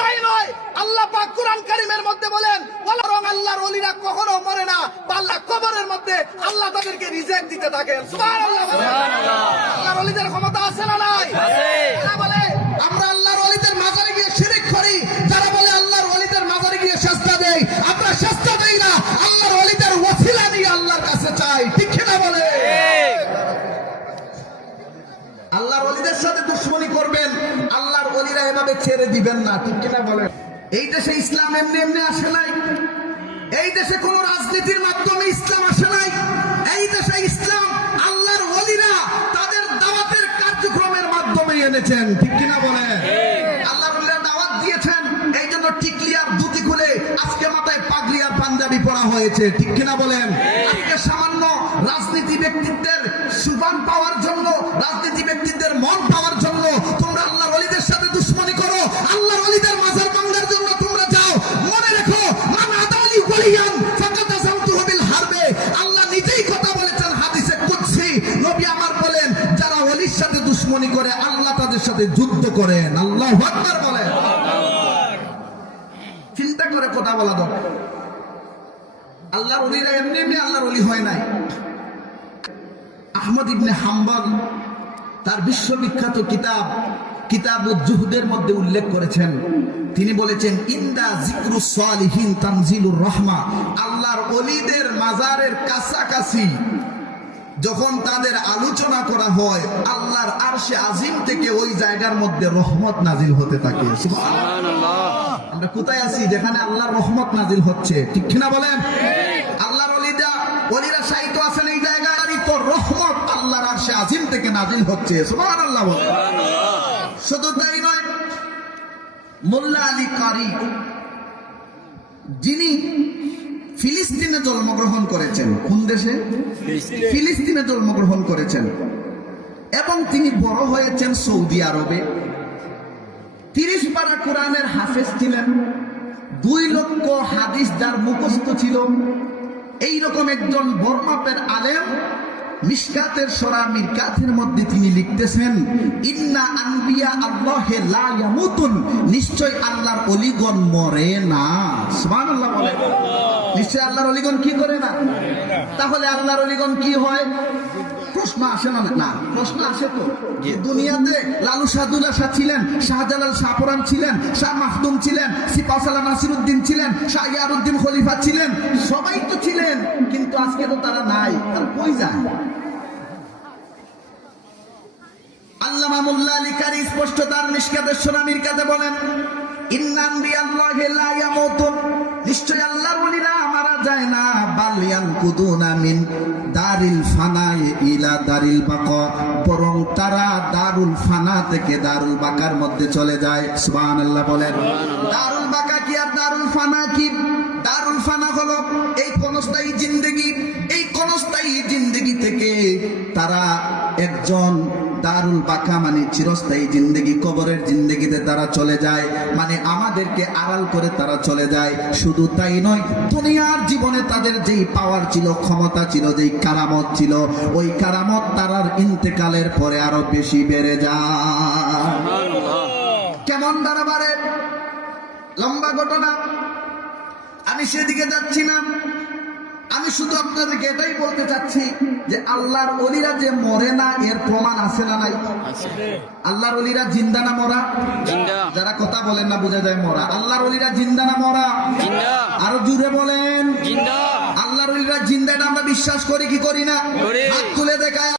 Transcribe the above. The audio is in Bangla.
তাই নয়, আল্লাহ পাক কুরআন কারীমের মধ্যে বলেন বরং আল্লাহর ওলিরা কখনো মরে না, আল্লাহ কবরের মধ্যে আল্লাহ তাদেরকে রিজেক্ট দিতে থাকেন। সুবহানাল্লাহ। আল্লাহর ওলিদের ক্ষমতা আছে না নাই? আছে। যারা বলে আমরা আল্লাহর ওলিদের মাজারে গিয়ে শিরক করি, যারা বলে আল্লাহর ওলিদের মাজারে গিয়ে সেজদা দেই, আমরা সেজদা দেই না, আল্লাহর ওলিদের ওসিলা নিয়ে আল্লাহর কাছে চাই। ঠিক কি না বলে? আল্লাহর ওলিদের সাথে দুশমনি করবেন, আল্লাহর ওলিরা এভাবে ছেড়ে দিবেন না। ঠিক কি না বলেন? এই দেশে ইসলাম এমনি এমনি আসে নাই, এই দেশে কোন রাজনীতির মাধ্যমে ইসলাম আসে নাই, এই দেশে ইসলাম আল্লাহর ওলিরা তাদের দাওয়াতের কার্যক্রমের মাধ্যমে এনেছেন। ঠিক কি না বলেন? আল্লাহর ওলিরা দাওয়াত দিয়েছেন, এই জন্য টিকলি আর ধুতি খুলে আজকে মাথায় পাগড়ি আর পাঞ্জাবি পরা হয়েছে। ঠিক কি না বলেন? আজকে সামান্য রাজনীতি ব্যক্তিত্বের সুবান পাওয়ার জন্য, রাজনীতি ব্যক্তিত্বের মন পাওয়ার জন্য তোমরা আল্লাহর ওলিদের সাথে দুশমনি করো, আল্লাহর ওলিদের মাজার ভাঙার জন্য তোমরা যাও। মনে রেখো, মান আদালি ওলিয়ান ফাকাদ আযামতুহু বিল হারবে। আল্লাহ নিজেই কথা বলেছেন হাদিসে কুদসি, নবী আমার বলেন যারা ওলির সাথে দুশমনি করে আল্লাহ তাদের সাথে যুদ্ধ করেন। আল্লাহু আকবার বলেন। চিন্তা করে কথা বলা দরকার। আল্লাহর ওলিরা এমনি এমনি আল্লাহর ওলি হয় নাই। আহমদ ইবনে হাম্বল তার বিশ্ববিখ্যাত কিতাবুজ জুহুদের মধ্যে উল্লেখ করেছেন, তিনি বলেছেন ইন্দা যিকরুস সালিহিন তানজিলুর রাহমা। আল্লাহর ওলিদের মাজারের কাছাকাছি যখন তাদের আলোচনা করা হয়, আল্লাহর আরশে আজিম থেকে ওই জায়গার মধ্যে রহমত নাজিল হতে থাকে। সুবহানাল্লাহ। আমরা কোথায় আছি যেখানে আল্লাহর রহমত নাজিল হচ্ছে? ঠিক কিনা বলেন? আল্লাহর ওলিরা সাহিত্য আছেন এই জায়গায়, তো রহমত আল্লাহর আরশে আজিম থেকে নাজিল হচ্ছে। সুবহানাল্লাহ। শুধু তাই নয়, মোল্লা আলী কারি যিনি ফিলিস্তিনে জন্মগ্রহণ করেছেন, কোন দেশে? ফিলিস্তিনে জন্মগ্রহণ করেছেন এবং তিনি বড় হয়েছেন সৌদি আরবে। 30 পারা কোরআনের হাফেজ ছিলেন, 2 লক্ষ হাদিস যার মুখস্থ ছিল। এইরকম একজন বড় মাপের আলেম মিশকাতের সূরা মিরকাতের মধ্যে তিনি লিখতেছেন ইন্না আনবিয়া আল্লাহি লা ইয়ামুতুন, নিশ্চয় আল্লাহর ওলিগণ মরে না। সুবহানাল্লাহ বলেন। নিশ্চয় আল্লাহর ওলিগণ কি করে না? তাহলে আল্লাহর ওলিগণ কি হয়? প্রশ্ন আসে না? না, প্রশ্ন আসে তো। দুনিয়াতে লালু সাদুল্লাহ শাহ ছিলেন, শাহজালাল শাহপুরান ছিলেন, শাহ মাহদুম ছিলেন, সিপাহসালাহ নাসিরউদ্দিন ছিলেন, শাহ ইয়ারউদ্দিন খলিফা ছিলেন, সবাই তো ছিলেন, কিন্তু আজকে তো তারা নাই। আর কই যায়? আল্লামা মোল্লা আলী কারি স্পষ্ট তার মিশকাতের সূরা মিরকাতে বলেন ইন্না আনবিয়াল্লাহি লা ইয়ামুতুন, নিশ্চয় আল্লাহর ওলিরা মারা যায় না, বাল ইয়ানকুদুনা মিন দারিল ফানা ইলা দারিল বাকা, বরং তারা দারুল ফানা থেকে দারুল বাকার মধ্যে চলে যায়। সুবহানাল্লাহ বলেন। দারুল বাকা কি আর দারুল ফানা কি? দারুল ফানা হলো এই ক্ষণস্থায়ী জিন্দেগি, এই ক্ষণস্থায়ী জিন্দেগি থেকে তারা একজন দারুল বাকা মানে চিরস্থায়ী জিন্দেগি, কবরের জিন্দেগিতে তারা চলে যায়, মানে আমাদেরকে আড়াল করে তারা চলে যায়। শুধু তাই নয়, দুনিয়ার জীবনে তাদের যেই পাওয়ার ছিল, ক্ষমতা ছিল, যেই কারামত ছিল, ওই কারামত তারার ইন্তেকালের পরে আরো বেশি বেড়ে যায়। কেমন বাড়ে? লম্বা ঘটনা, আমি সেদিকে যাচ্ছি না। আমি শুধু আপনাদেরকে এটাই বলতে চাচ্ছি যে আল্লাহর ওলিরা যে মরে না এর প্রমাণ আছে না নাই? আল্লাহর ওলিরা জিন্দা না মরা? যারা কথা বলেন না বোঝা যায় মরা। আল্লাহর ওলিরা জিন্দা না মরা? আরো জোরে বলেন। আল্লাহর ওলিরা জিন্দা, এটা আমরা বিশ্বাস করি কি করি না? হাত তুলে দেখায়।